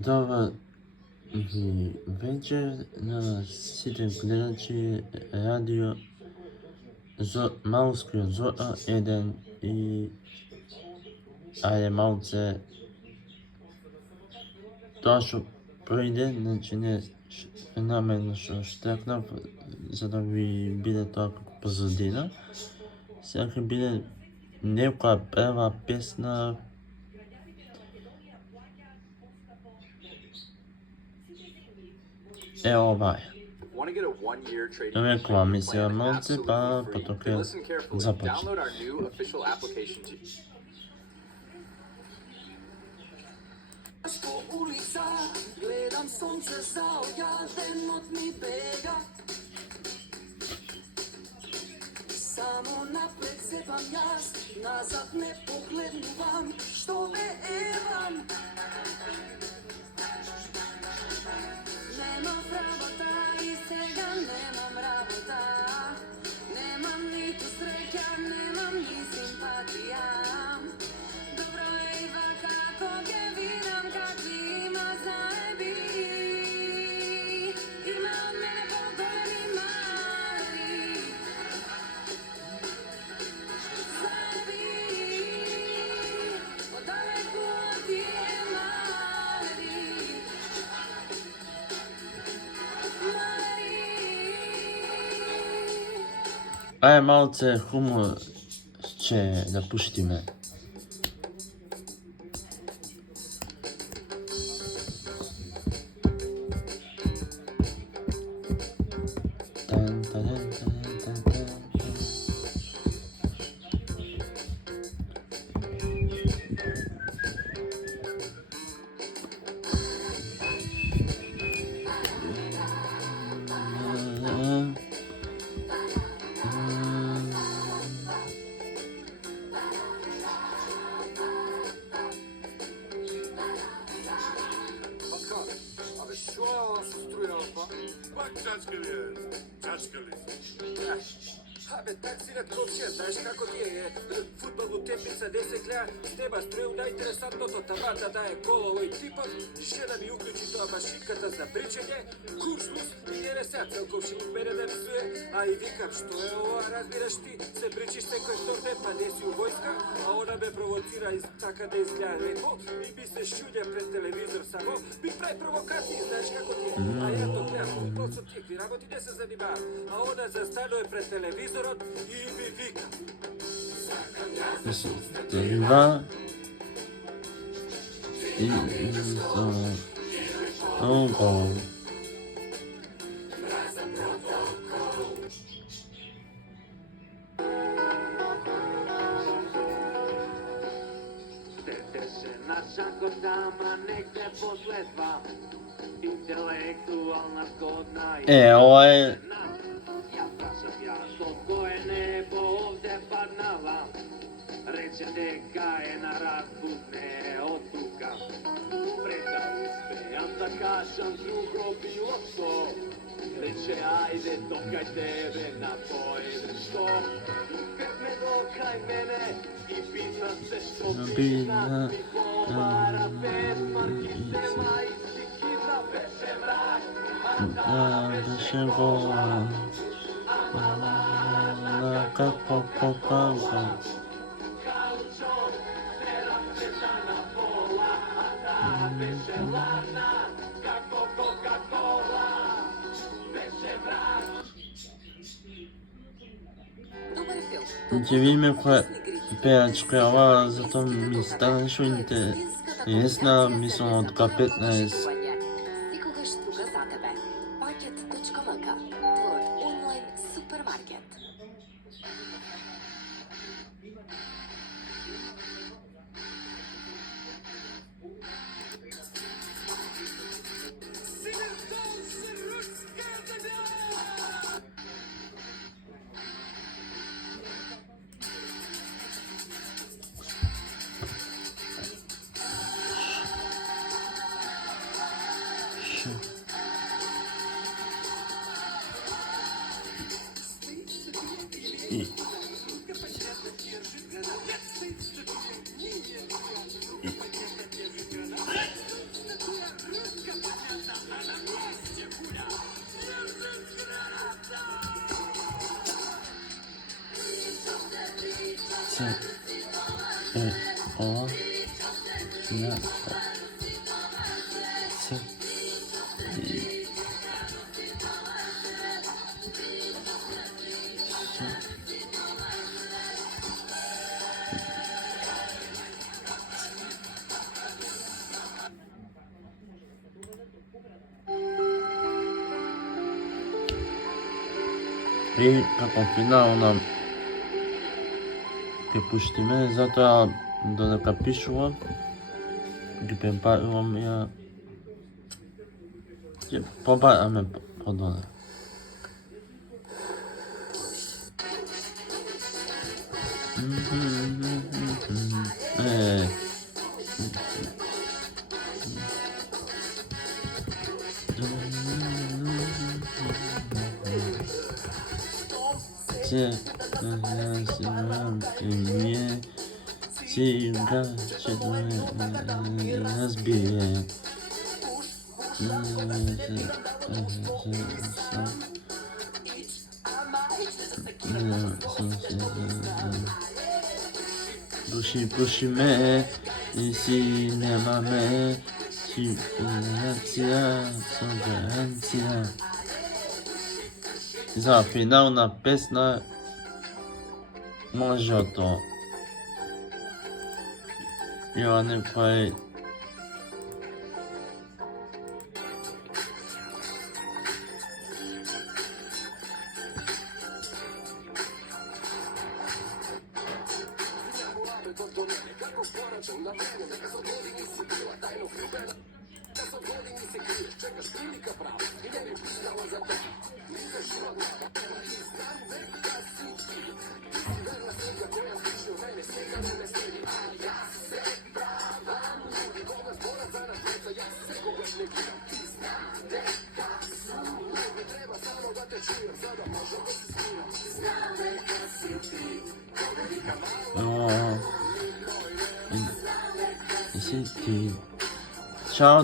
Добар вечер на сите гледачи радио Малскиот Зора 1 и ајде малце тоа што пројде, значи не намерно што штракнав за да ви биде тоа како позадина. Сега ќе биде некоја прва песна овај. Реклама ми сега малце, па потоа ќе започне. Po ulicah gledam sonce zaojaden od mi bega. Samo napred zebam jaz, nazad ne poglednuvam, što me evam. Nemam pravota i sega, nemam rabota, nemam ni tu sreća, nemam ni simpatija. Dobro je vaka kog je vidim kad ima zajebi. Ima od mene pogodni mali zajebi. Odaleku od je mali. Ајде малце хумор ќе да пуштиме. Абе, таксират вообще, знаеш како ти е? Футбол утепица 10 леа, с неба строил најинтересантното табата да е голово и типот, жена ми уклучи тоа машинката за причење, куршлус и не се целковши мене да псуе, а и викам, што е ова, разбираш ти, се причиш секој втор ден, па не си у војска, а она ме провоцира така да изгледа леко и би се шуѓа пред телевизор само, би прави провокации, знаеш како ти е? А ја то гледам, футбол со тикви, работи не се занимавам, а она застанува пред телевизорот и ми вика. Два и Dete se našako tama negde posledva, intelektualna zgodna i ова е ja prašam ja što je nebo ovde padnala, reče deka je na rasput ne odluka. Preda uspejam da kažem drugo bilo što, reče ajde dokaj tebe na pojede što. Kad me dokaj mene i pita se što pita, mi povara pet markice majici kidna veše mrak, беше вола како покажа. Ќе видиме која пеачка е ова, затоа ми стана нешто интересна, мислам од К15. Никогаш тука за тебе. Market.lk, твојот онлайн супермаркет. И како финална ќе пуштиме, затоа додека пишувам, ги препарувам ја ќе побараме подоле. Разбие. Пуши ме, и си немаме, си субвенција. За финална песна можето. Ја некој Чао